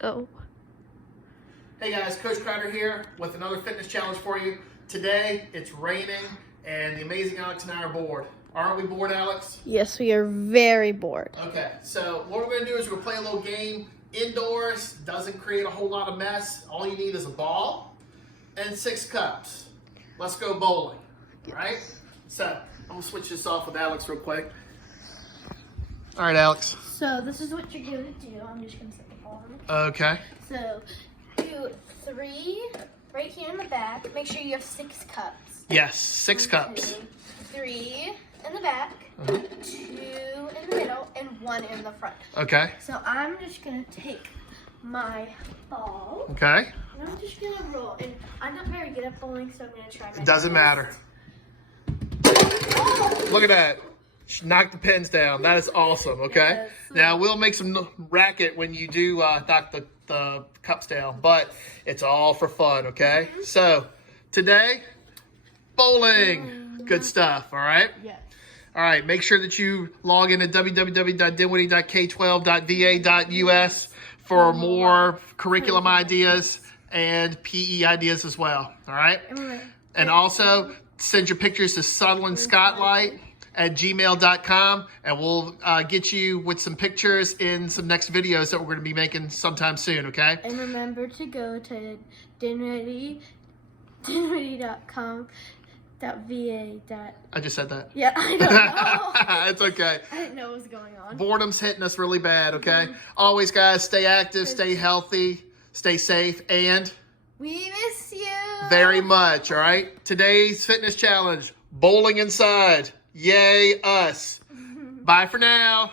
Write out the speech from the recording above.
Go. Hey guys, Coach Crowder here with another fitness challenge for you. Today, it's raining and the amazing Alex and I are bored. Aren't we bored, Alex? Yes, we are very bored. Okay, so what we're going to do is we're going to play a little game indoors. Doesn't create a whole lot of mess. All you need is a ball and 6 cups. Let's go bowling, all right? So, I'm going to switch this off with Alex real quick. All right, Alex. So this is what you're going to do. I'm just going to set the ball on it. Okay. So do 3 right here in the back. Make sure you have 6 cups. Yes, 6 cups. 3 in the back, 2 in the middle, and 1 in the front. Okay. So I'm just going to take my ball. Okay. And I'm just going to roll. And I'm not very good at bowling, so I'm going to try my best. Doesn't matter. Look at that. She knocked the pins down. That is awesome, okay? Yes. Now, we'll make some racket when you do knock the cups down, but it's all for fun, okay? So, today, bowling. Good stuff, all right? Yes. All right, make sure that you log in at www.dinwiddie.k12.va.us for more curriculum ideas and PE ideas as well, all right? And also, send your pictures to SutherlandScottlight@gmail.com, and we'll get you with some pictures in some next videos that we're going to be making sometime soon, okay? And remember to go to dinwiddie.com.va. I just said that. Yeah, I don't know. It's okay. I didn't know what was going on. Boredom's hitting us really bad, okay? Always, guys, stay active, stay healthy, stay safe, and We miss you. very much, all right? Today's fitness challenge, bowling inside. Yay, us. Bye for now.